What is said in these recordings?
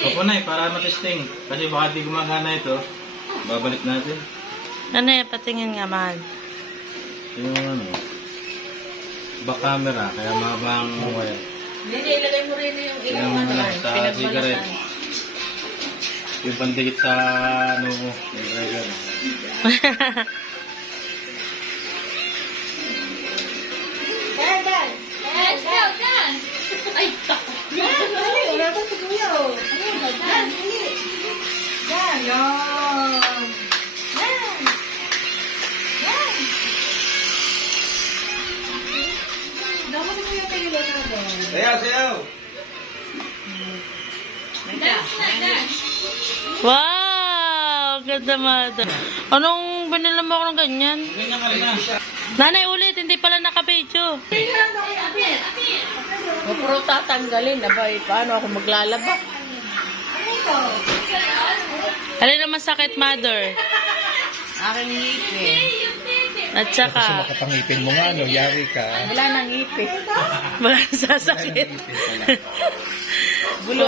Opo na para matesting. Kasi baka di gumagana ito. Babalik natin. Ano yan? Patingin nga, mahal. Yung ano, back camera, kaya mabang wire. Hindi, ilagay mo rin yung ilang Yung ano. sa cigarette. Yung pandikit sa ano, yung driver. Dan! Let's go, Dan! Ay, tako. Dan, dali. Wala pa si Kuya. Ayun, Dan, dali. Dan, yun. Dan. Dan. Dapat si Kuya tayo lang na Dan. Sayaw, sayaw! Dance na, dance. Wow! Ganda, mother. Anong binila mo ako ng ganyan? Ganyan ka rin na. Nanay, ulit. Hindi pala nakapidyo. O, puro tatanggalin. Abay, paano ako maglalaba? Ano ito? Alin naman sakit, mother? Aking ngipin. At saka, Makapangipin mo nga, no? Yari ka. Wala nang ngipin. wala sasakit. Wow!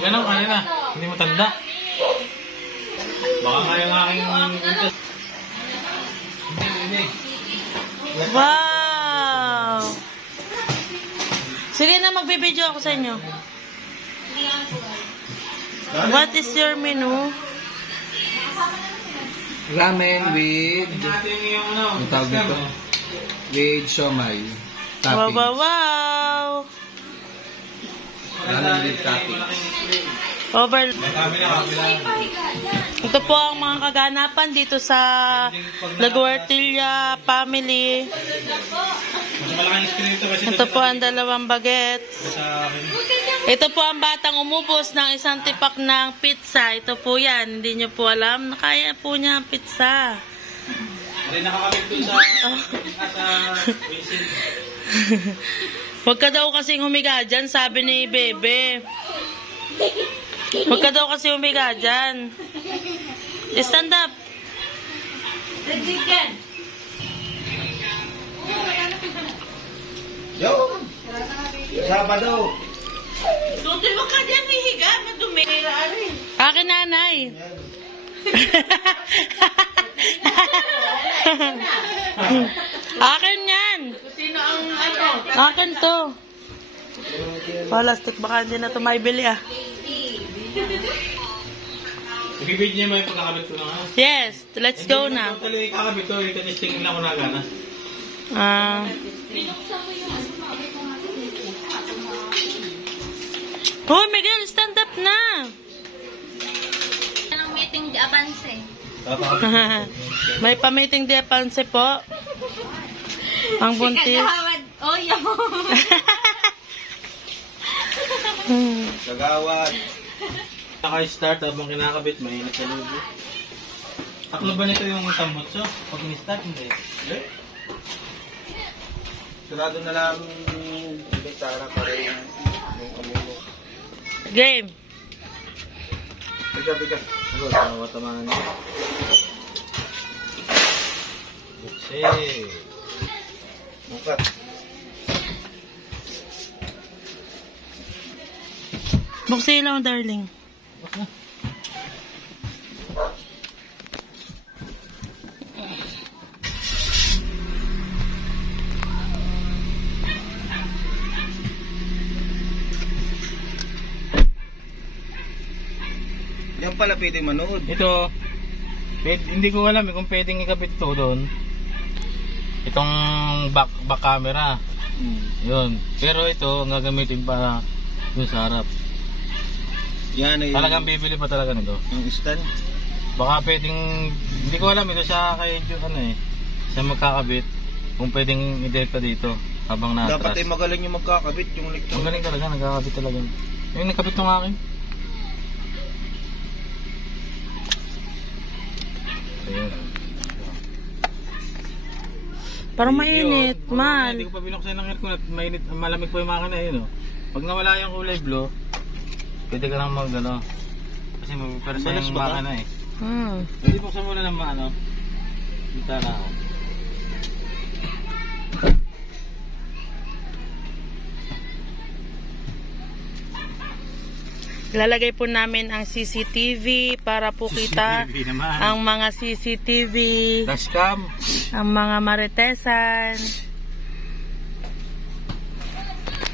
Ganun ka na. Hindi mo tanda. Baka kaya ng aking utos. Hindi. Wow! Sige na, magbibideo ako sa inyo. What is your menu? Ramen with Natin yung ano. ang tawag dito? With siomay. Wow, Toppings. wow, wow! Ramen with toppings. Over. Kabila. Ito po ang mga kaganapan dito sa Laguartilla family. Mas malaking screen ito kasi Ito po ang dalawang bagets. sa akin. Ito po ang batang umubos ng isang tipak ng pizza. Ito po yan. Hindi nyo po alam na kaya po niya ang pizza. Alin nakakabit doon sa Vincent. Huwag ka daw kasing humiga dyan, sabi ni Bebe. Huwag ka daw kasi humiga dyan. Stand up. Nagdigan. Yo! Sabado! Tutoy mo ka dyan, hihiga. Madumi. Akin, nanay. Akin yan. Sino ang ano? Akin to. Plastic, baka hindi na ito maibili ah. Ibibid niya mo yung pagkakabit ko na nga. Yes, let's go na. Hindi ko kakabit ko. Ito-testing lang ko na gana. Hoy, Miguel, stand up na. Anong meeting di avance? May pa-meeting de panse po. Ang buntis. Oh, yo. Kagawad! Naka-start habang kinakabit, mainit sa loob. Taklo ba nito yung tambutso? Pag ni-start, hindi. Sarado na lang yung bitara pa rin yung amulo. Game. Bigat. Ako, tama-tamaan niya. Bukse. Bukat. Buksin lang, darling. Yan pala pwedeng manood. Ito, hindi ko alam kung pwedeng ikabit ito doon. Itong back camera. Yun. Pero ito, ang gagamitin pa doon sa harap. Yan ay Talagang bibili pa talaga nito. yung stand. Baka pwedeng, hindi ko alam ito sa kay ano eh. Sa magkakabit, kung pwedeng i-delta dito habang na-atras. Dapat ay magaling yung magkakabit yung electric. Ang galing talaga, nagkakabit talaga. Yung nagkabit ng akin. Ayan. Parang mainit, man. Hindi ko pa binuksan ng aircon at mainit, malamig pa yung makina eh, no? Pag nawala yung kulay blue, pwede ka lang mag-ano. Kasi magpersa Malas yung ba ka? makina eh. Hmm. Pwede buksan muna ng ano. Dito na ako. Ilalagay po namin ang CCTV para po kita CCTV naman. ang mga CCTV, Dashcam. ang mga maritesan.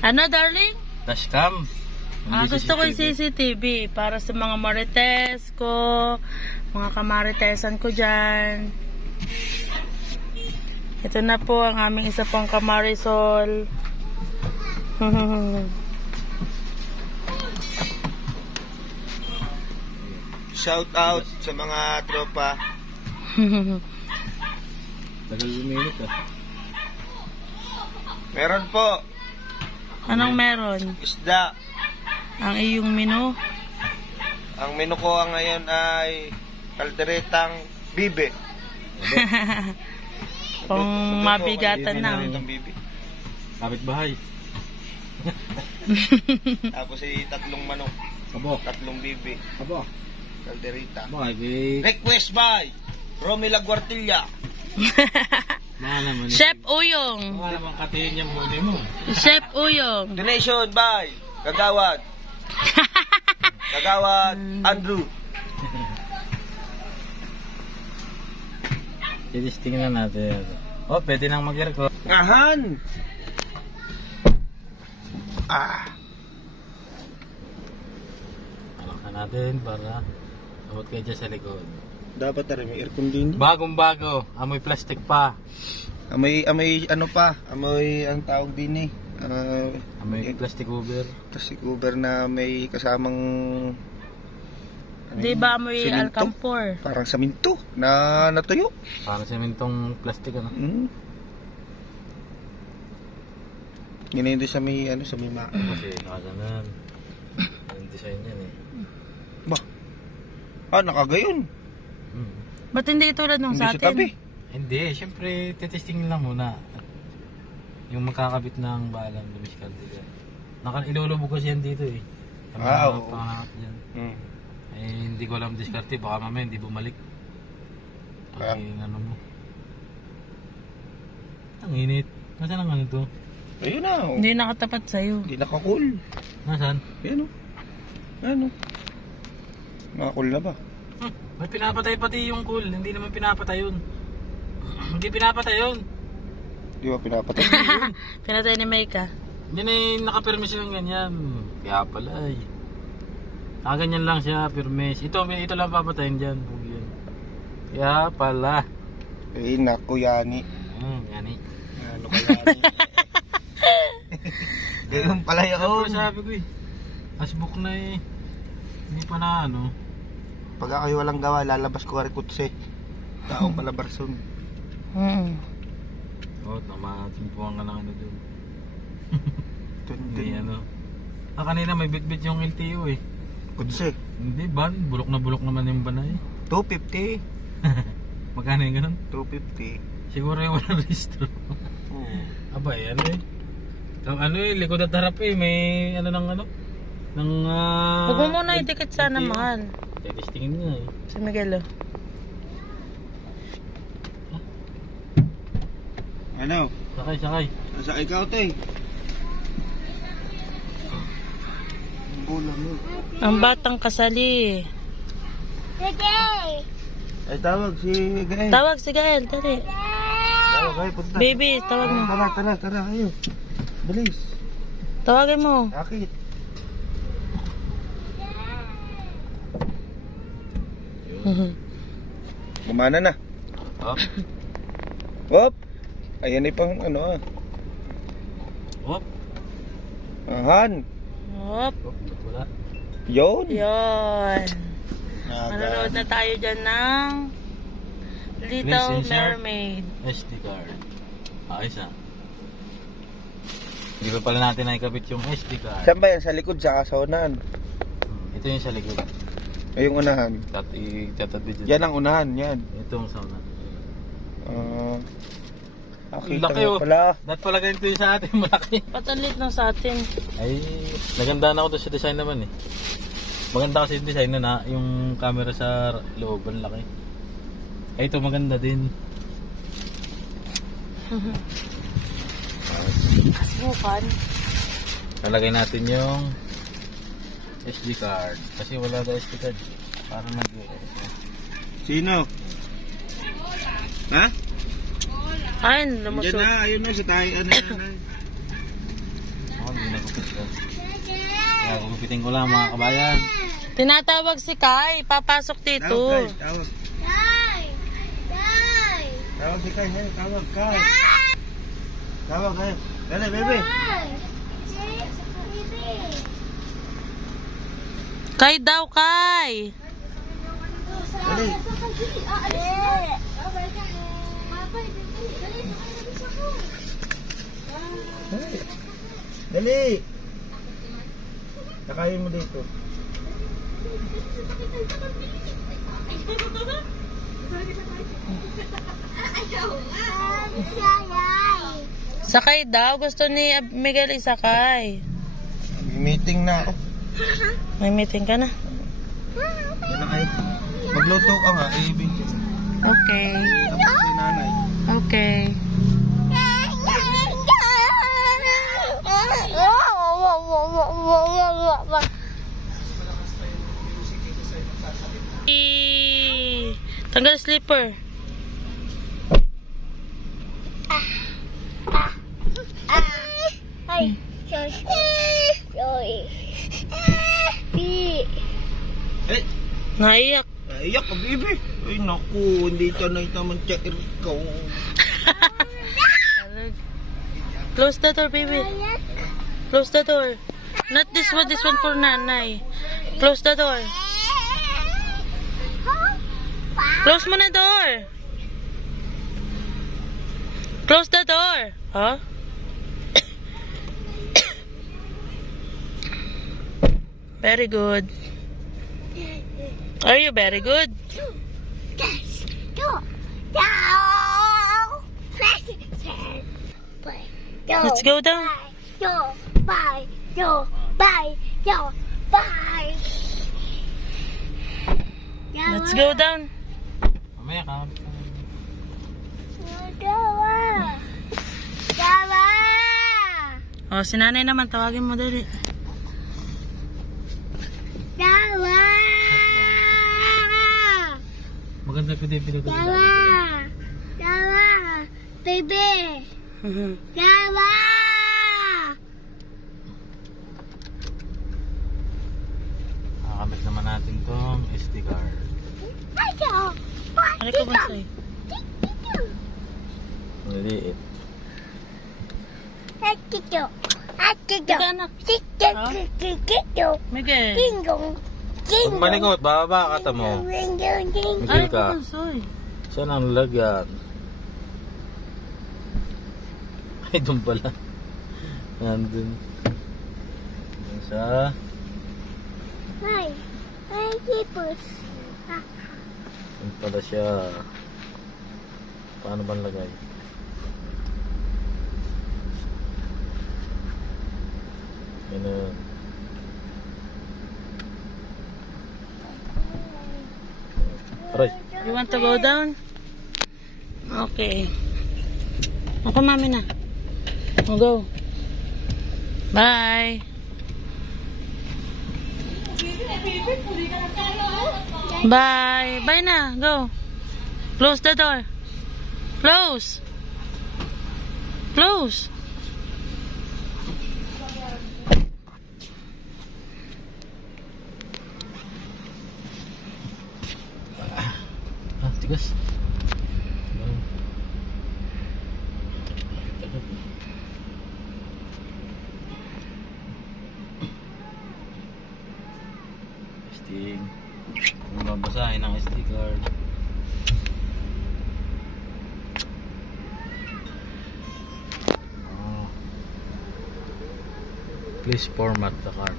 Ano, darling? Dashcam. Gusto ko yung CCTV para sa mga marites ko, mga kamaritesan ko dyan. Ito na po ang aming isa pang kamarisol. Shout out sa mga tropa. Tagal lumilit ah. Meron po. Anong meron? Isda. Ang iyong menu? Ang menu ko ngayon ay kalderetang bibe. Kung mabigatan na. Kalderetang bibe. Kapit-bahay. Tapos ay tatlong manok. Abo. Tatlong bibe. Abo. Kaldereta. Bakit? Request by Romila Guartilla. Mga naman. Chef Uyong. Mga naman katiin yung muli mo. Chef Uyong. Donation by Kagawad. Kagawad Andrew. Titistingin na natin. Oh, pwede nang mag-record. Ngahan. Ah. Alok na natin para abot kayo dyan sa likod. Dapat na rin may aircon din. Bagong-bago. Amoy plastic pa. Amoy ano pa? Amoy ang tawag din eh. Amoy plastic cover. Plastic cover na may kasamang Di ba amoy Siminto? alcampor? Parang saminto na natuyo. Parang sementong plastic ano. Ginindi sa may ano sa may ma. Kasi nakaganan. Ang design yan eh. Ba. Ah, nakagayon. Ba't hindi tulad nung Hindi sa sa atin? tabi. Hindi, syempre titesting lang muna. Yung magkakabit ng balang dumiskarte dyan. Ilulubog kasi yan dito eh. Ang mga Ah, oo. panganak dyan. Eh, hindi ko alam diskarte, baka mamaya hindi bumalik. Pag ano mo. Ang init. Nasaan ang ano to? Ayun na. Oh. Hindi nakatapat sa'yo. Hindi nakakul. Nasaan? Ayan o. Ano? Nakakul na ba? May pinapatay pati yung cool. Hindi naman pinapatay yun. Hindi pinapatay yun. Di ba pinapatay? Pinatay ni Maika. Hindi na yung nakapermission ng ganyan. Kaya pala ay. Ganyan lang siya, permis. Ito lang papatayin dyan. Yan. Kaya pala. Eh, naku, Yani. Yani. Ano ka, Yani? Ganyan pala Pero yun. sabi ko eh. Asbook na eh. Hindi pa na ano. Pag ako walang gawa, lalabas ko karikutse. Tao pala barson. Oh, namatimpuan ka ng ano dun. Hindi Hindi ano. Kanina may bit-bit yung LTO eh. Kutse. Hindi ba? Bulok na bulok naman yung banay. 250. Magkano yung ganun? 250. Siguro yung walang registro. Oo. Aba eh, ano eh. Ang ano eh, likod at harap eh. May ano ng ano. Ng Huwag mo muna itikit sana, LTO. mahal. Testingin nga eh. Si Miguel, oh. Ano? Sakay. Nasa ikaw, te. Ang bola mo. Ang batang kasali. Ay, tawag si Gael. Tawag si Gael, dali. Tawag, ay, punta. Baby, tawag mo. Tara, kayo. Bilis. Tawagin mo. Akit. Gumana na. Oh. Wop. Ayan ay pang ano ah. Oh. Ahan. Hop. Wala. Yun. Yun. Manonood na tayo dyan ng Little Please insert. Mermaid. SD card. Ayos ah. Hindi pa pala natin nakikabit yung SD card. Saan ba yan? Sa likod, sa kasawanan. Ito yung sa likod. Ay, yung unahan. Tatabi dyan. Yan ang unahan, yan. Ito ang sauna. Akita Laki nga oh. pala. Dapat pala ganito yung sa atin, malaki. Patalit na sa atin. Ay, naganda na ako doon sa design naman eh. Maganda kasi yung design na yung camera sa loob, ang laki. Ay, ito maganda din. Kasukan. Lalagay natin yung SD card. Kasi wala daw SD card. Para Sino? Ha? Ay, Diyan lumusot. na, ayun na, sa tayo, ano na. Ako, hindi nagupit ka. Kaya gugupitin ko lang mga kabayan. Tinatawag si Kai. Papasok dito. Tawag. Tawag si Kai, hey, tawag, Kai. Tawag, hey. Dali, baby. Kai daw, Kai. Dali. Dali. Nakain mo dito. Sakay daw. Gusto ni Miguel isakay. May meeting na ako. May meeting ka na. Yan na kayo. Magluto ka nga, ibig. Okay. Tapos si nanay. Okay. Tanggal slipper. Eh, Naiyak. naiyak ka, baby. Ay, naku, hindi ka na naman chair ko. Close the door, baby. Close the door. Not this one for nanay. Close the door. Close mo na door. Close the door. Huh? Very good. Are you very good? Let's go down. Let's go down. Mamaya ka. Oh, si nanay naman. Tawagin mo dali. Maganda pili-pili ko. Baby. Dawa. Nakakamit naman natin tong SD card. Ano ka ba sa'yo? Maliit. Teka, anak. Miguel. Pag malikot, bababa ka mo. Miguel ka. Ano sa'yo? Saan ang lagyan? Ay, doon pala. Nandun. Doon sa... Doon pala siya. Paano ba lagay? Ganun. Aray. You want to go down? Okay. Ako, mami na. I'll go. Bye. Bye. Bye na. Go. Close the door. Close. Close. Ah, tigas. Testing. Kung babasahin ang SD card. Oh. Please format the card.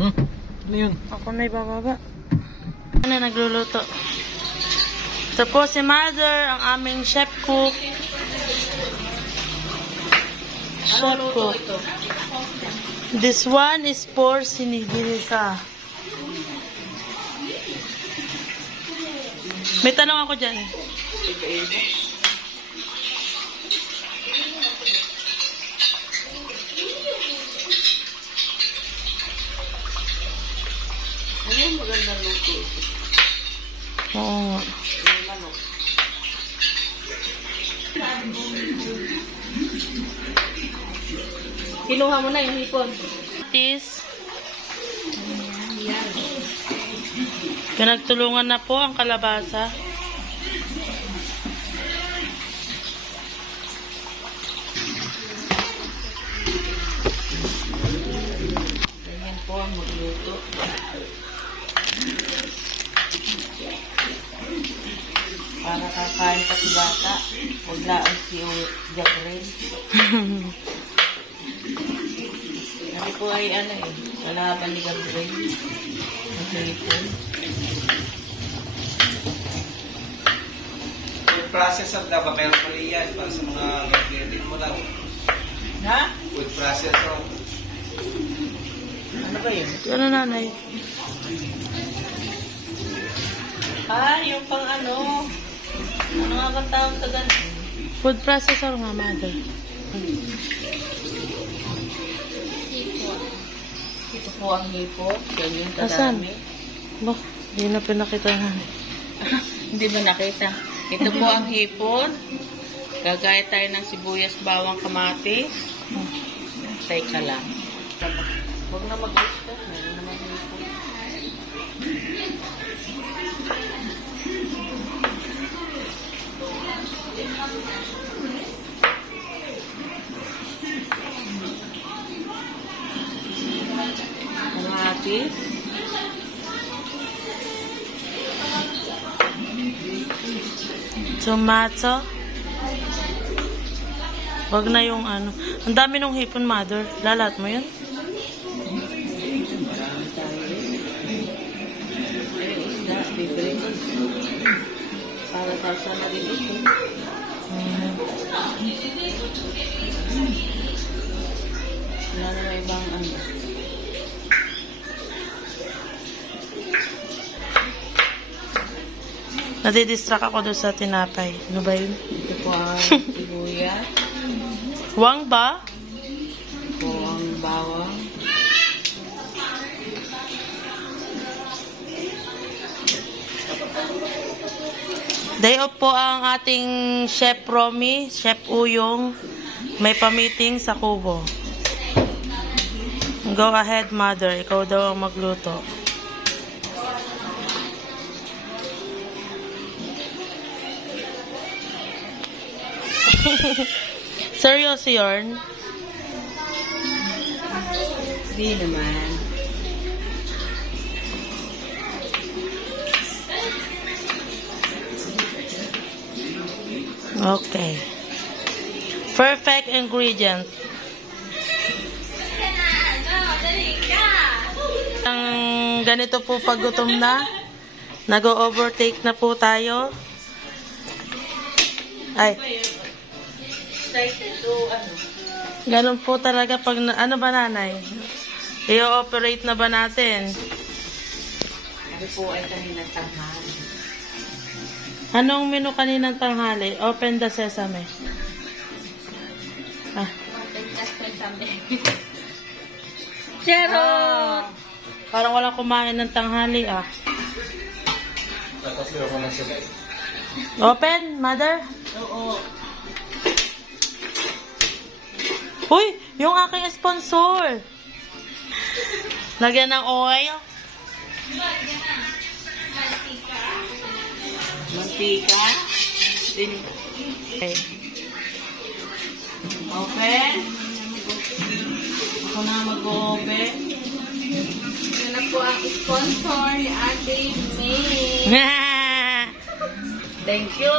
Ano yun? Ako na ibababa. Ano nagluluto? Ito po si Mother, ang aming chef cook. Chef cook. This one is for sinigirisa. May tanong ako dyan. Ano magandang luto? Oo nga. May manok. Kinuha mo na yung hipon. Tis. Pinagtulungan na po ang kalabasa. Ganyan po ang magluto. Para kakain pa si bata. Huwag laang si Jacqueline. Ano po ay ano eh. Kalaban ni Gabriel. Ang hipon. Food processor daw ba meron pala yan para sa mga gagawin mo daw. Ha? Food processor. Ano ba yun? Ano nanay? Ah, yung pang ano. Ano nga ba tawag sa ganun? Food processor nga, mother. Ito po ang hipon. Ganyan Asan? kadami. Ba, hindi na pinakita nga. Hindi ba nakita? Ito po ang hipon. Gagaya tayo ng sibuyas, bawang, kamatis. Teka lang. Huwag na mag-gusto. Meron naman hipon. Kamatis. Tomato. Wag na yung ano. Ang dami nung hipon, mother. Lalat mo yun? Marami tayo. Ay, isda. Libre. Para sa na rin ito. Wala na ibang ano. Nadidistract ako doon sa tinapay. Ano ba yun? Ito po ang sibuyas. Wang ba? Ito po ang bawang. Day off po ang ating Chef Romy, Chef Uyong. May pa-meeting sa Kubo. Go ahead, mother. Ikaw daw ang magluto. Seryoso yarn? Hindi naman. Okay. Perfect ingredient. Ang ganito po pag gutom na, nag-overtake na po tayo. Ay. Excited to ano? Ganun po talaga pag, ano ba nanay? I-operate na ba natin? Ano po ay kanina tanghali. Anong menu kaninang tanghali? Open the sesame. Ah. Charot! Parang walang kumain ng tanghali ah. Tapos meron ko na sila. Open, mother? Oo. Uy, yung aking sponsor. Lagyan ng oil. Mantika. Din. Okay. Open. Ako na mag-open. Yan na po ang sponsor ni Ate May. Thank you.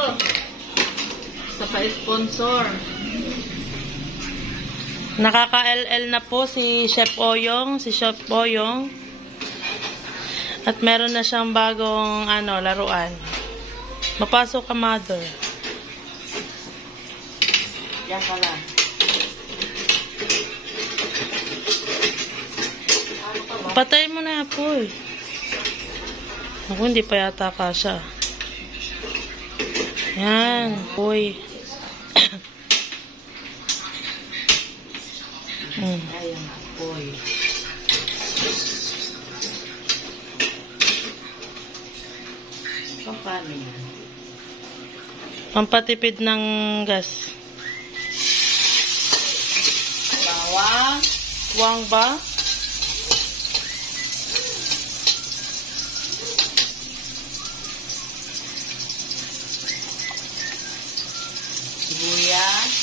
Sa pa-sponsor. Nakaka-LL na po si Chef Oyong, At meron na siyang bagong laruan. Mapasok ka, mother. Yan ka lang. Patay mo na po eh. Ako, hindi pa yata kasha. Yan. Uy. Ayan, boy. Paano yan? Pampatipid ng gas. Bawang. Wang ba? Sibuyas.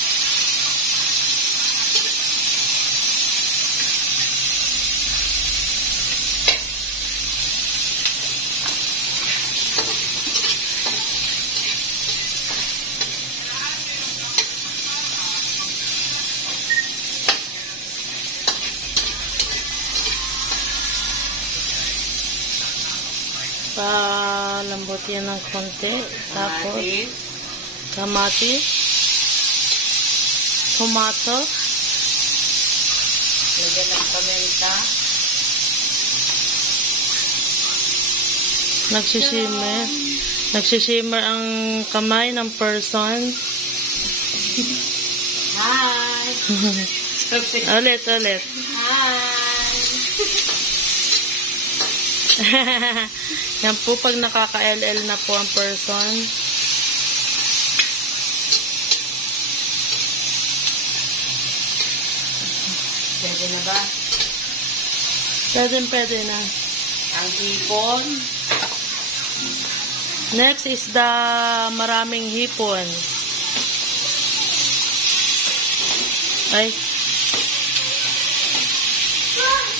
Palambot yan ng konti. Tapos, Kamatis. kamatis. Tomato. Lagyan ng paminta. Nagsisimmer. Nagsisimmer ang kamay ng person. Hi! Ulit. Hi! Yan po pag nakaka-LL na po ang person. Pwede na ba? Pwede na. Ang hipon. Next is the maraming hipon. Ay,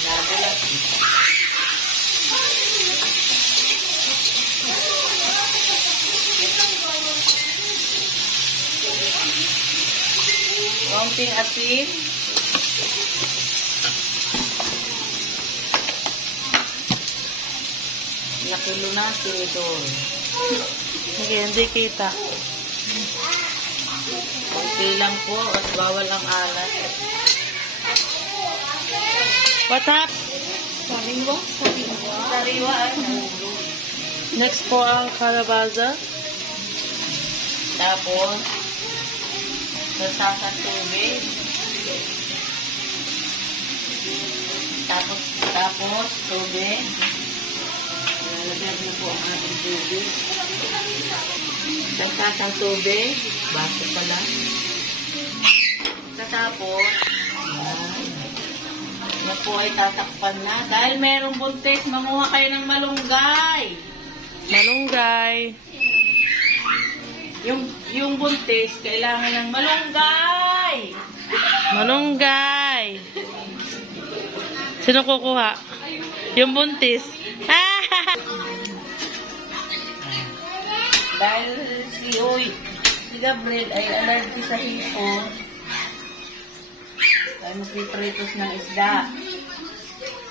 Dadalat. Konting asin. Nakulo natin ito. sige, hindi kita. Konti lang po at bawal ang alat. What up? Sariwa? Sariwa ay nahulog. Next po ang calabaza. Tapos, nasasang tubig. Tapos, tubig. Lalagyan na po ang ating tubig. Nasasang tubig. Baso pala. Tapos, yan po ay tatakpan na. Dahil merong buntis, manguha kayo ng malunggay. Malunggay. Yung buntis, kailangan ng malunggay. Malunggay. Sino kukuha? Yung buntis. Dahil si Gabriel ay allergy sa hipon, ay magpipritos ng isda.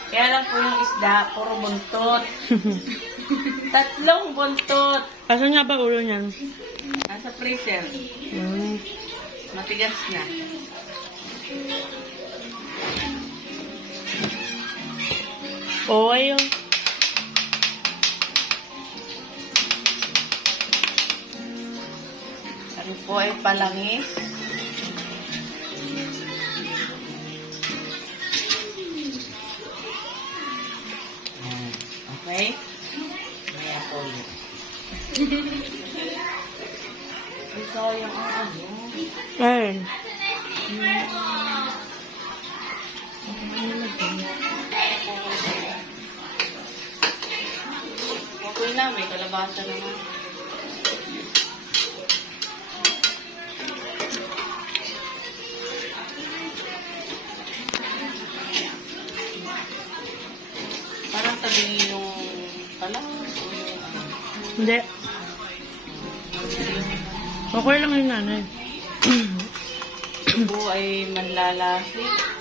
Kaya lang po yung isda, puro buntot. 3 buntot. Asan nga ba ulo niyan? Nasa freezer. Matigas na. Oo, ayun. Ano po ay palangis. Okay? May apoyo. Ito yung ano. Ayun. Okay na, may kalabasa naman. Parang tabi yung palang. Hindi. Okay lang yun, nanay. Ito ay manlalasik.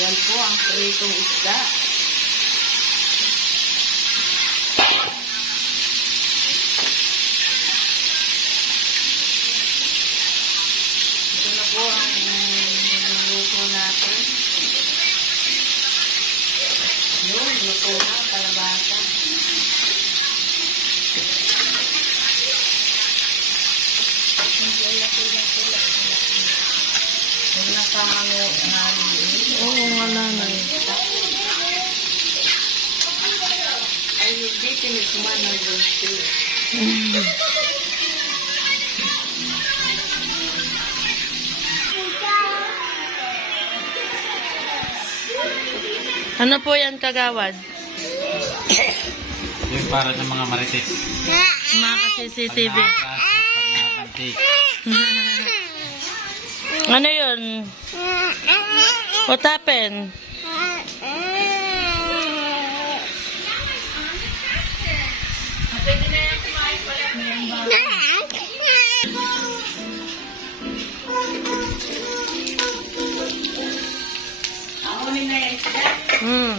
Yan po ang pritong isda. Ito na po ang natin. Yun, luto na, kalabasa. Huwag na kang Oo nga, nanay. ay hindi tinikman ng gusto. Ano po yan, kagawad? Yung para sa mga marites. Mga CCTV. Pag nakapantik. Ano yun? What happened? Hmm.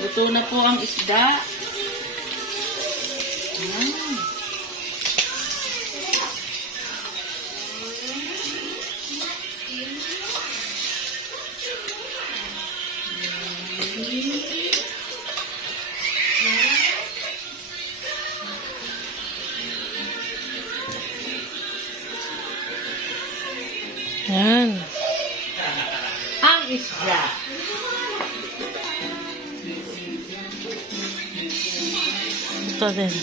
Luto na po ang isda. Yan. Ang isda. Ito din.